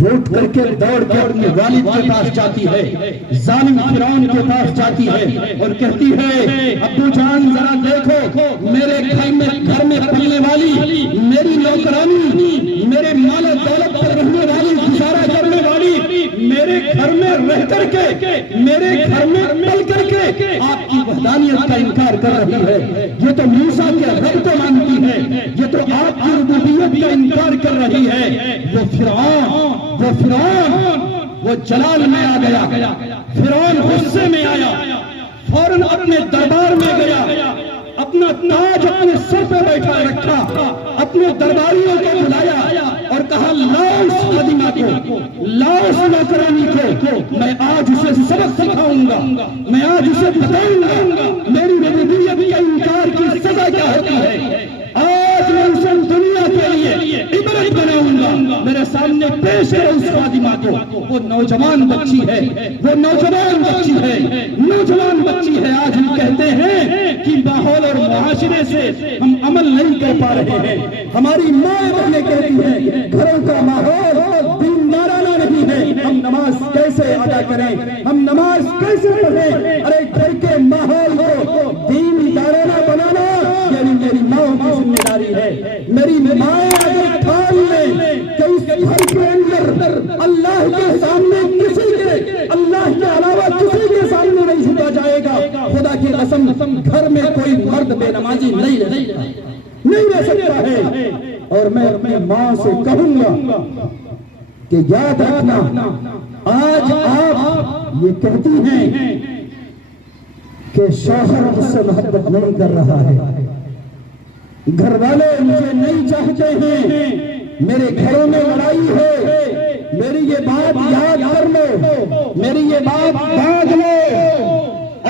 Vote کر کے دوڑ کے اپنے والد کے پاس جاتی ہے، ظالم فرعون کے پاس جاتی ہے اور کہتی ہے ابو جان ذرا دیکھو، میرے گھر میں پلنے والی میری نوکرانی، میرے مال و دولت پر رہنے والی، گزارا کرنے والی، میرے گھر میں رہ کر کے، میرے گھر میں پل کر کے آپ کی وحدانیت کا انکار کر رہی ہے، یہ تو موسیٰ کے رب کو مانتی ہے، یہ تو آپ کی ربوبیت کا انکار کر رہی ہے۔ وہ فرعون وہ جلال میں آ گیا، فرعون غصے میں آیا، فوراً اپنے دربار میں گیا، اپنا تاج اپنے سر پہ بیٹھا رکھا، اپنے درباریوں کو بلایا اور کہا لاؤ اس خادمہ کو، لاؤ اس نوکرانی کو، میں آج اسے سبق سکھاؤں گا، میں آج اسے بتاؤں گا میری ربوبیت کا انکار کی سزا کیا ہوتی ہے، آج میں اسے دنیا کے لیے عبرت بناؤں گا، میرے سامنے پیش ہے اس خادمہ کو۔ وہ نوجوان بچی ہے، وہ نوجوان بچی ہے، نوجوان بچی ہے۔ آج ہم کہتے ہیں کہ ماحول اور معاشرے سے ہم عمل نہیں کر پا رہے ہیں، ہماری ماں بہنیں کہتی ہیں گھروں کا ماحول دیندارانہ نہیں ہے، ہم نماز کیسے ادا کریں، ہم نماز کیسے پڑھیں؟ ارے گھر کے ماحول کو دیندارانہ بنانا میری ماں کی ذمہ داری ہے۔ میری مائیں اگر ٹھان لیں کہ اس گھر کے اندر اللہ کے سامنے کسی کے، اللہ کے علاوہ کسی کے سامنے نہیں جھکا جائے گا، خدا کی قسم گھر میں کوئی مرد بے نمازی نہیں رہ سکتا ہے۔ اور میں اپنی ماں سے کہوں گا کہ یاد رکھنا، آج آپ یہ کہتی ہیں کہ شوہر مجھ سے محبت نہیں کر رہا ہے، گھر والے مجھے نہیں چاہتے ہیں، میرے گھروں میں لڑائی ہے، میری یہ بات یاد کر لو، میری یہ بات باندھ لو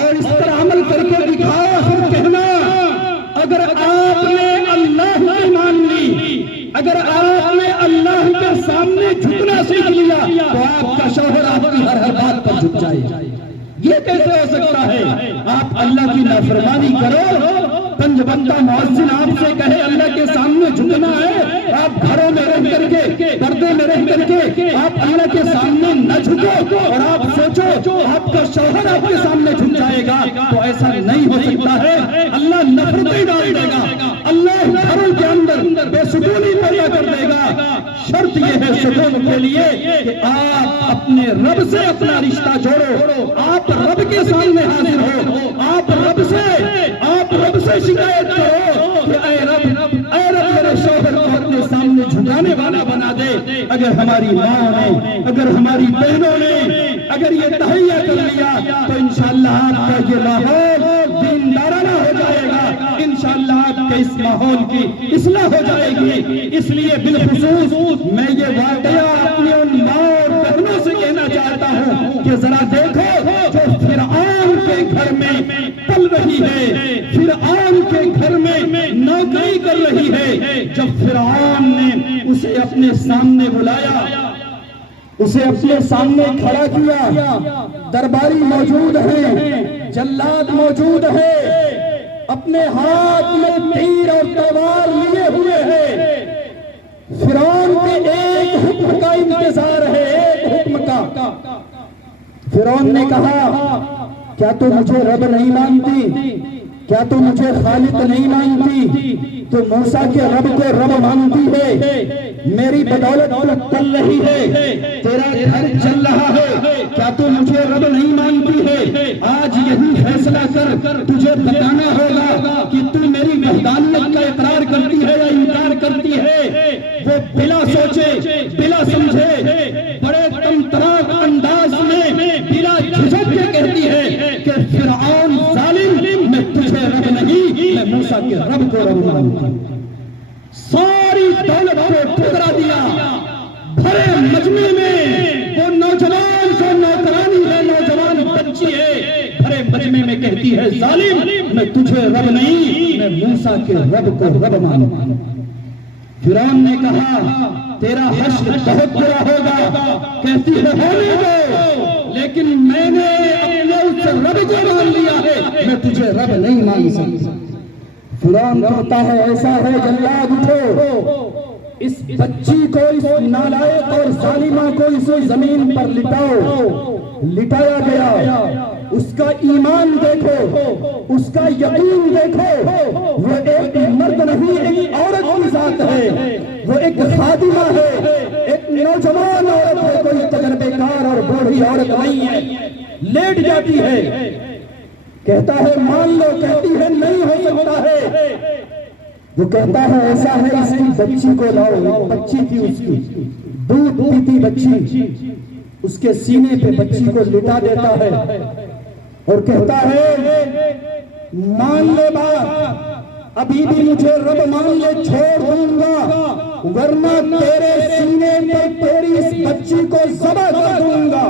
اور اس پر عمل کر کے دکھاؤ۔ پھر کہنا اگر آپ نے اللہ کی مان لی، اگر آپ نے اللہ کے سامنے جھکنا سیکھ لیا تو آپ کا شوہر آپ کی ہر بات پر جھک جائے۔ یہ کیسے ہو سکتا ہے؟ آپ اللہ کی نافرمانی کرو، پنج وقتہ مؤذن آپ سے کہے اللہ کے سامنے جھکنا ہے، آپ گھروں میں رہ کر کے، پردے میں رہ کر کے آپ اللہ کے سامنے نہ جھکو اور آپ سوچو آپ کا شوہر آپ کے سامنے جھک جائے گا، تو ایسا نہیں ہو سکتا ہے۔ اللہ نفرتیں ڈال دے گا، اللہ گھروں کے اندر بے سکونی پیدا کر دے گا۔ شرط یہ ہے سکون کے لیے کہ آپ اپنے رب سے اپنا رشتہ جوڑو، آپ رب کے سامنے حاضر ہو، آپ رب سے شکایت کرو کہ اے رب میرے شوہر کو اپنے سامنے جھکانے والا بنا دے۔ اگر ہماری ماں نے، اگر ہماری بہنوں نے اگر یہ تہیہ کر لیا تو انشاءاللہ آپ کا یہ ماحول دیندارانہ ہو جائے گا، انشاءاللہ آپ کے اس ماحول کی اصلاح ہو جائے گی۔ اس لیے بالخصوص میں یہ واقعہ اپنے ان ماں اور بہنوں سے کہنا چاہتا ہوں کہ ذرا دیکھو جو فرعون کے گھر میں پل رہی ہے، فرعون کے گھر میں نوکری کر رہی ہے، جب فرعون نے اسے اپنے سامنے بلایا، اسے اپنے سامنے کھڑا کیا، درباری موجود ہیں، جلاد موجود ہے، اپنے ہاتھ میں تیر اور تلوار لیے ہوئے ہیں، فرعون کے ایک حکم کا انتظار ہے، ایک حکم کا۔ فرعون نے کہا کیا تو مجھے رب نہیں مانتی، کیا تو مجھے خالق نہیں مانتی، تو موسیٰ کے رب کو رب مانتی ہے، میری بدولت تو پل رہی ہے، تیرا گھر چل رہا ہے، کیا تو مجھے رب نہیں مانتی ہے؟ آج یہی فیصلہ کر، تجھے بتانا ہوگا کہ تو میری وحدانیت کا اقرار کرتی ہے یا انکار کرتی ہے۔ وہ بلا سوچے، بلا سمجھے، بڑے تمطراق انداز میں بلا جھجک کے کہتی ہے کہ فرعون ظالم، میں تجھے رب نہیں، میں موسیٰ کے رب کو رب مانتی ہوں۔ ساری دولت کو ٹھکرا دیا، بھرے مجمع میں وہ نوجوان جو نوکرانی ہے، نوجوان بچی ہے، بھرے مجمع میں کہتی ہے ظالم، میں تجھے رب نہیں، میں موسیٰ کے رب کو رب مانتی ہوں۔ فرعون نے کہا تیرا حشر بہت برا ہوگا، کہتی ہے ہونے دو، لیکن میں نے اپنے اس رب کو مان لیا ہے، میں تجھے رب نہیں مان سکتا۔ فرعون کہتا ہے ایسا ہے جلاد اٹھو، اس بچی کو، اس نالائق اور ظالمہ کو اس زمین پر لٹایا گیا۔ اس کا ایمان دیکھو، اس کا یقین دیکھو، وہ ایک مرد نہیں، ایک عورت کی ذات ہے، وہ ایک خادمہ ہے، ایک نوجوان عورت ہے، کوئی تجربے کار اور بوڑھی عورت نہیں ہے۔ لیٹ جاتی ہے، کہتا ہے مان لو، کہتی ہے نہیں ہو سکتا ہے، وہ کہتا ہے ایسا ہے اس کی بچی کو لاؤ۔ بچی تھی اس کی، دودھ پیتی بچی، اس کے سینے پہ بچی کو لٹا دیتا ہے اور کہتا ہے مان لے بات، ابھی بھی مجھے رب مان لے، چھوڑ دوں گا، ورنہ تیرے سینے پہ تیری اس بچی کو ذبح کر دوں گا۔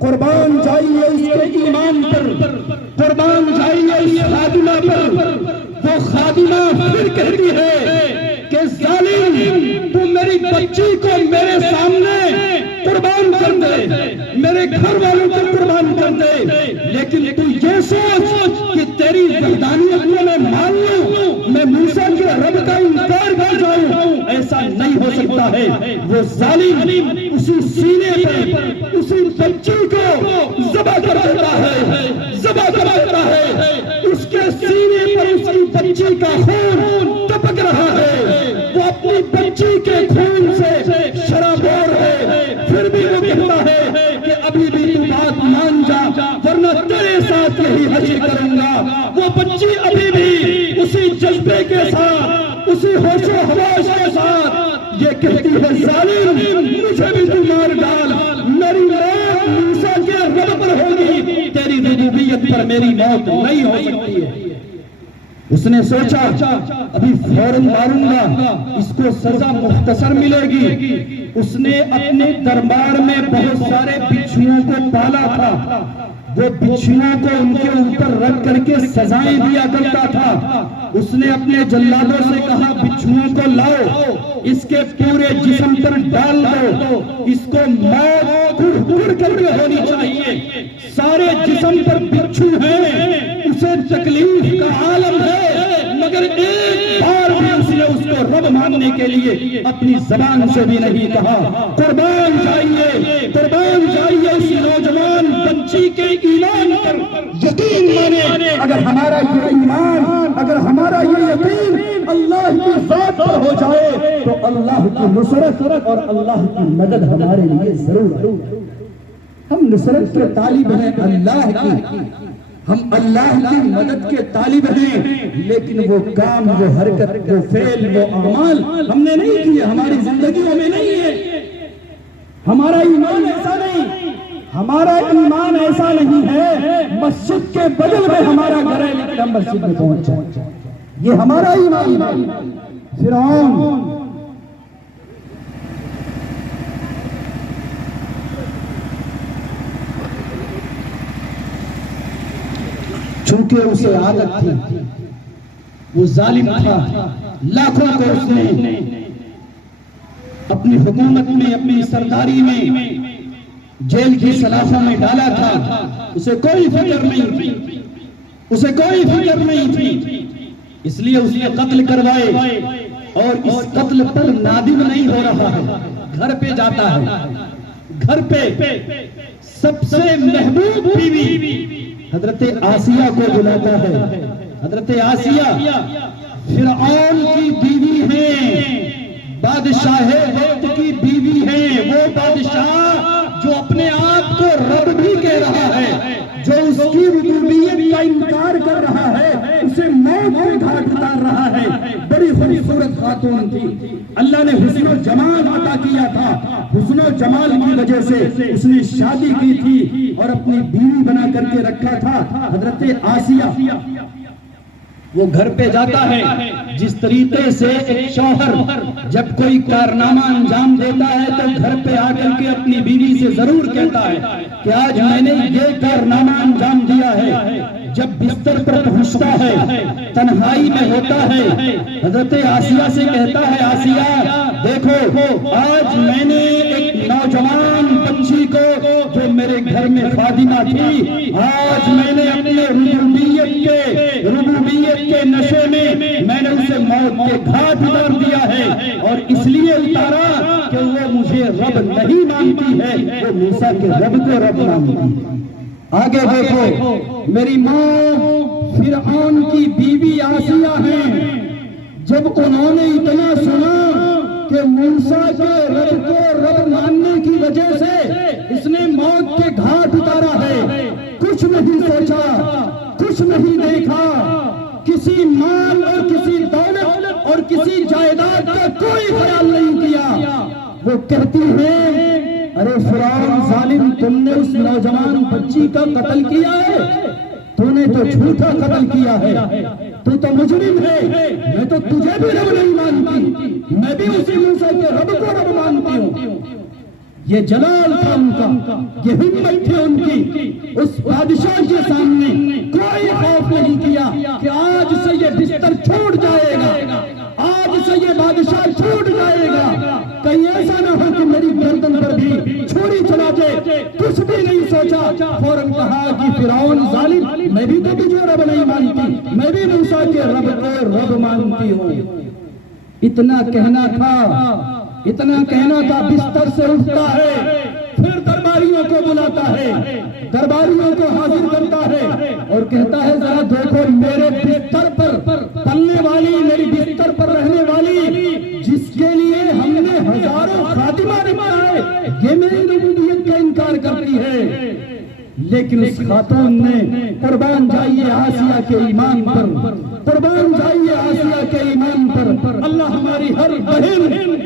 قربان جائیے اس کے ایمان پر، قربان جائیے اس خادمہ پر۔ وہ خادمہ پھر کہتی ہے کہ ظالم، تو میری بچی کو میرے سامنے قربان کر دے، میرے گھر والوں کو قربان کر دے، لیکن تو یہ سوچ کہ تیری وحدانیت کو میں مان لوں، میں موسیٰ کے رب کا انکار کر جاؤں، ایسا نہیں ہو سکتا ہے۔ وہ ظالم اسی سینے پر اسی بچی کو ذبح کر دیتا ہے، ذبح کر دیتا ہے۔ اس کے سینے پر اس کی بچی کا خون ٹپک رہا ہے، وہ اپنی بچی کے خون سے شرابور ہے، پھر بھی وہ کہتا ہے کہ ابھی بھی تو بات مان جا، ورنہ تیرے ساتھ یہی حشر کروں گا۔ وہ بچی ابھی بھی اسی جذبے کے ساتھ، اسی ہوش و حواس کے ساتھ یہ کہتی ہے ظالم، مجھے بھی تو مار ڈال، میری موت موسیٰ کے رب پر ہوگی، تیری ربوبیت پر میری موت نہیں ہو سکتی ہے۔ اس نے سوچا ابھی فوراً ماروں گا، اس کو سزا مختصر ملے گی۔ اس نے اپنے دربار میں بہت سارے بچھوؤں کو پالا تھا، وہ بچھوؤں کو ان کے اوپر رکھ کر کے سزائیں دیا کرتا تھا۔ اس نے اپنے جلادوں سے کہا بچھوؤں کو لاؤ، اس کے پورے جسم پر ڈال دو، اس کو موت کڑ کر کے ہونی چاہیے۔ سارے جسم پر بچھو ہیں، اسے تکلیف کا عالم ہے، مگر ایک بار بھی اس نے اس کو رب ماننے کے لیے اپنی زبان سے بھی نہیں کہا۔ قربان جائیے، قربان جائیے اس نوجوان بچی کے ایمان پر یقین مانے۔ اگر ہمارا یہ ایمان، اگر ہمارا یہ یقین اللہ کی ذات پر ہو جائے تو اللہ کی نصرت اور اللہ کی مدد ہمارے لیے ضرور ہے۔ ہم نصرت کے طالب ہیں اللہ کی، ہم اللہ کی مدد کے طالب ہیں، لیکن وہ کام، وہ حرکت، وہ فعل، وہ اعمال ہم نے نہیں کیے، ہماری زندگیوں میں نہیں ہے۔ ہمارا ایمان ایسا نہیں، ہمارا ایمان ایسا نہیں ہے مسجد کے بغل میں ہمارا گھر ہے لیکن ہم مسجد میں پہنچ جائیں، یہ ہمارا ایمان نہیں۔ فرعون چونکہ اسے عادت تھی، وہ ظالم تھا، لاکھوں کو اس نے اپنی حکومت میں، اپنی سرداری میں، جیل کی سلاسوں میں ڈالا تھا، اسے کوئی فکر نہیں تھی، اسے کوئی فکر نہیں تھی، اس لیے اس نے قتل کروائے اور اس قتل پر نادم نہیں ہو رہا ہے۔ گھر پہ جاتا ہے، گھر پہ سب سے محبوب بیوی حضرت آسیہ کو بلاتا ہے۔ حضرت آسیہ فرعون کی بیوی ہیں، بادشاہ وقت کی بیوی ہیں، وہ بادشاہ جو اپنے آپ کو رب بھی کہہ رہا ہے، جو اس کی ربوبیت کا انکار کر رہا ہے، اسے موت کے گھاٹ اتار رہا ہے۔ بڑی خوبصورت خاتون تھی، اللہ نے حسن و جمال عطا کیا تھا، حسن و جمال کی وجہ سے اس نے شادی کی تھی اور اپنی بیوی بنا کر کے رکھا تھا حضرت آسیہ۔ وہ گھر پہ جاتا ہے، جس طریقے سے ایک شوہر جب کوئی کارنامہ انجام دیتا ہے تو گھر پہ آ کر کے اپنی بیوی سے ضرور کہتا ہے کہ آج میں نے یہ کارنامہ انجام دیا ہے۔ جب بستر پر پہنچتا ہے، تنہائی میں ہوتا ہے، حضرت آسیہ سے کہتا ہے آسیہ دیکھو، آج میں نے ایک نوجوان بچی کو جو میرے گھر میں خادمہ تھی، آج میں نے اپنے ربوبیت کے نشے میں نے اسے موت کے گھاٹ اتار دیا ہے، اور اس لیے اتارا کہ وہ مجھے رب نہیں مانتی ہے، وہ موسیٰ کے رب کو رب مانتی ہے۔ آگے دیکھو، میری ماں فرعون کی بیوی آسیہ ہیں، جب انہوں نے اتنا سنا کہ موسیٰ کے رب کو رب ماننے کی وجہ سے اس نے موت کے گھاٹ اتارا ہے، کچھ نہیں سوچا، کچھ نہیں دیکھا، کسی مال اور کسی دولت اور کسی جائیداد کا کوئی خیال نہیں کیا۔ وہ کہتی ہے، ارے فرعون ظالم، تم نے اس نوجوان بچی کا قتل کیا ہے، تو نے تو جھوٹا قتل کیا ہے، تو مجرم ہے، میں تو تجھے بھی رب نہیں مانتی، میں بھی اسی موسیٰ کے رب کو رب مانتی ہوں۔ یہ جلال تھا ان کا، یہ ہمت تھی ان کی، اس بادشاہ کے سامنے کوئی خوف نہیں کیا کہ آج سے یہ بستر چھوڑ جائے گا، آج سے یہ بادشاہ چھوٹ جائے گا، کہیں ایسا نہ ہو کہ میری گردن پر بھی چھری چلا جائے، کچھ بھی نہیں سوچا، فوراً کہا کہ فرعون ظالم، میں بھی تو تجھے رب نہیں مانتی، میں بھی موسیٰ کے رب کو رب مانتی ہوں۔ اتنا کہنا تھا، بستر سے اٹھتا ہے، پھر درباریوں کو بلاتا ہے، درباریوں کو حاضر کرتا ہے اور کہتا ہے، ذرا دیکھو میرے بستر پر پلنے والی، میری بستر پر رہنے والی، جس کے لیے ہم نے ہزاروں خادمہ رکھا ہے، یہ میری ربوبیت کا انکار کرتی ہے۔ لیکن اس خاتون نے قربان جائیے آسیہ کے ایمان پر، قربان جائیے آسیہ کے ایمان پر، اللہ ہماری ہر بہن،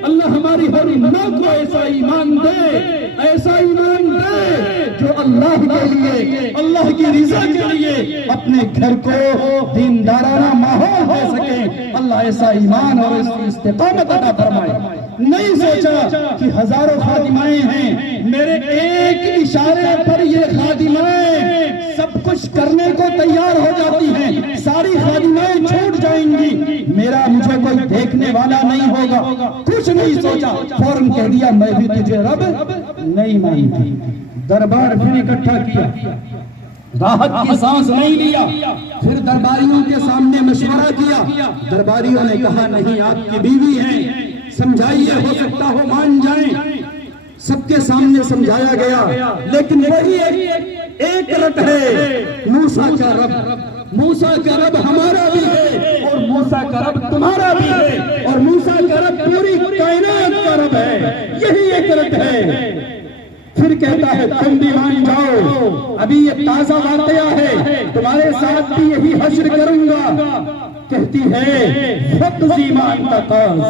اللہ ہماری ہر ماں کو ایسا ایمان دے، ایسا ایمان دے جو اللہ کے لیے، اللہ کی رضا کے لیے اپنے گھر کو دیندارانہ ماحول دے سکے۔ اللہ ایسا ایمان اور اس کی استقامت عطا فرمائے۔ نہیں سوچا کہ ہزاروں خادمائیں ہیں، میرے ایک اشارے پر یہ خادمائیں سب کچھ کرنے کو تیار ہو جاتی ہیں، ساری خادمائیں چھوٹ جائیں گی، مجھے کوئی دیکھنے والا نہیں ہوگا، کچھ نہیں سوچا، فوراً کہہ دیا میں بھی تجھے رب نہیں مانتی۔ دربار پھر اکٹھا کیا، راحت کی سانس نہیں لیا، پھر درباریوں کے سامنے مشورہ کیا، درباریوں نے کہا نہیں آپ کی بیوی ہیں، سمجھائیے، ہو سکتا ہو مان جائیں۔ سب کے سامنے سمجھایا گیا، لیکن وہی ایک رٹ ہے، موسیٰ کا رب، موسیٰ کا رب ہمارا بھی ہے اور موسیٰ کا رب تمہارا بھی ہے، اور موسیٰ کا رب پوری کائنات کا رب ہے، یہی ایک رٹ ہے۔ پھر کہتا ہے تم بھی مان جاؤ، ابھی یہ تازہ واقعہ ہے، تمہارے ساتھ بھی یہی حشر کروں گا۔ کہتی ہے فقضی ما انت قاض،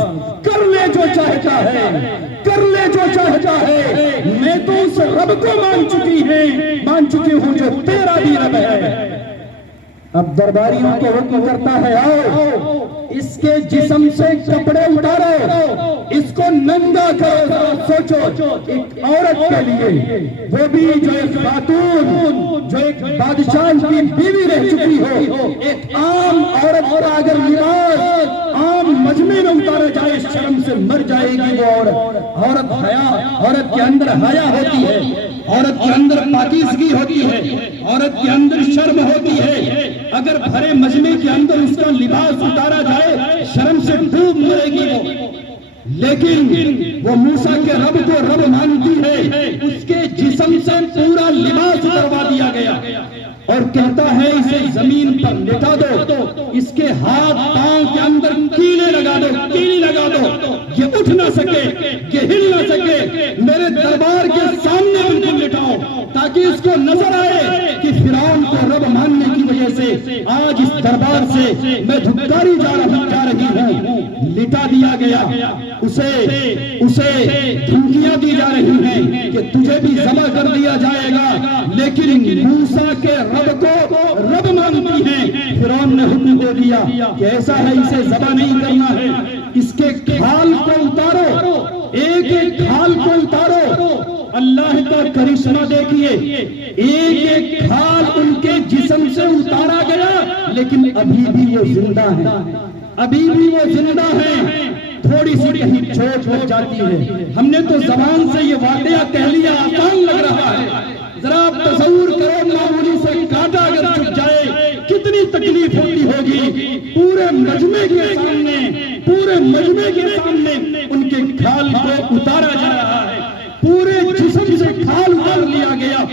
کر لے جو چاہتا ہے، کر لے جو چاہتا ہے، میں تو اس رب کو مان چکی ہوں جو تیرا بھی رب ہے۔ اب درباریوں کو حکم کرتا ہے آؤ اس کے جسم سے کپڑے اتارو، اس کو ننگا کرو۔ سوچو ایک عورت کے لیے، وہ بھی جو ایک خاتون، جو ایک بادشاہ کی بیوی رہ چکی ہو، ایک عام عورت کا اگر لباس عام مجمع میں اتارا جائے شرم سے مر جائے گی وہ عورت۔ عورت کے اندر حیا ہوتی ہے، عورت کے اندر پاکیزگی ہوتی ہے، عورت کے اندر شرم ہوتی ہے، اگر بھرے مجمع کے اندر اس کا لباس اتارا جائے شرم سے ڈوب مرے گی وہ۔ لیکن وہ موسیٰ کے رب کو رب مانتی ہے، اس کے جسم سے پورا لباس اتروا دیا گیا اور کہتا ہے اسے زمین پر لٹا دو، اس کے ہاتھ پاؤں کے اندر کیلیں لگا دو، یہ اٹھ نہ سکے، یہ ہل نہ سکے، میرے دربار کے سامنے بالکل لٹاؤ تاکہ اس کو نظر آئے کہ فرعون کو رب ماننے کی وجہ سے آج اس دربار سے میں دھکاری جا رہی ہوں۔ لٹا دیا گیا، اسے دھمکیاں دی جا رہی ہیں کہ تجھے بھی ذبح کر دیا جائے گا، لیکن موسیٰ کے رب کو رب مانتی ہیں۔ فرعون نے حکم دے دیا کہ ایسا ہے اسے ذبح نہیں کرنا ہے، اس کے کھال کو اتارو، ایک ایک کھال کو اتارو۔ اللہ کا کرشمہ دیکھیے، ایک ایک کھال ان کے جسم سے اتارا گیا، لیکن ابھی بھی وہ زندہ ہیں، تھوڑی سی کہیں چوٹ لگ جاتی ہے۔ ہم نے تو زبان سے یہ واقعہ کہہ لیا، آسان لگ رہا ہے، ذرا آپ تصور کرو معمولی سے کانٹا اگر چھپ جائے کتنی تکلیف ہوتی ہوگی۔ ہوگی، پورے مجمع کے سامنے ان کے کھال کو اتارا جا رہا ہے، پورے جسم سے کھال اتار لیا گیا،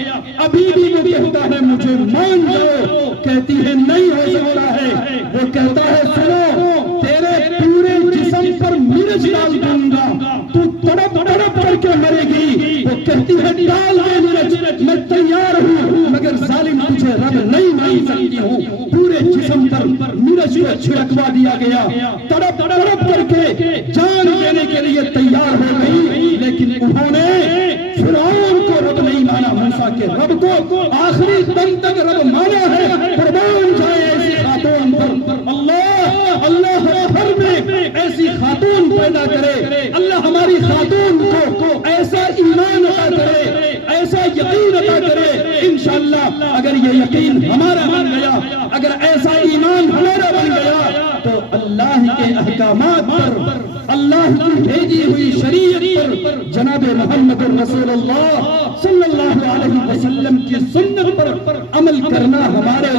ابھی بھی وہ کہتا ہے مجھے مان جاؤ، کہتی ہے نہیں ہو سکتا ہے، وہ کہتا ہے سنو تیرے پورے جسم پر مرچ ڈال دوں گا، تو تڑپ تڑپ کر کے مرے گی، وہ کہتی ہے ڈال دے مرچ، میں تیار ہوں، مگر ظالم تجھے رب نہیں مان سکتی ہوں، پورے جسم پر مرچ کو چھڑکوا دیا گیا، تڑپ تڑپ کر کے جان دینے کے لیے تیار ہو گئی، لیکن انہوں نے فرعون کو رب نہیں مانا، موسیٰ کے رب کو آخری دم تک رب مانا ہے، قربان جائے ایسی خاتون پر، اللہ ہر گھر میں ایسی خاتون پیدا کرے، اللہ ہماری خاتون کو ایسا ایمان عطا کرے، ایسا یقین عطا کرے، انشاءاللہ اگر یہ یقین ہمارا بن گیا، اگر ایسا ایمان ہمارا بن گیا تو اللہ کے احکامات پر، اللہ کی بھیجی ہوئی شریعت پر، جناب محمد رسول اللہ صلی اللہ علیہ وسلم کی سنت پر عمل کرنا ہمارے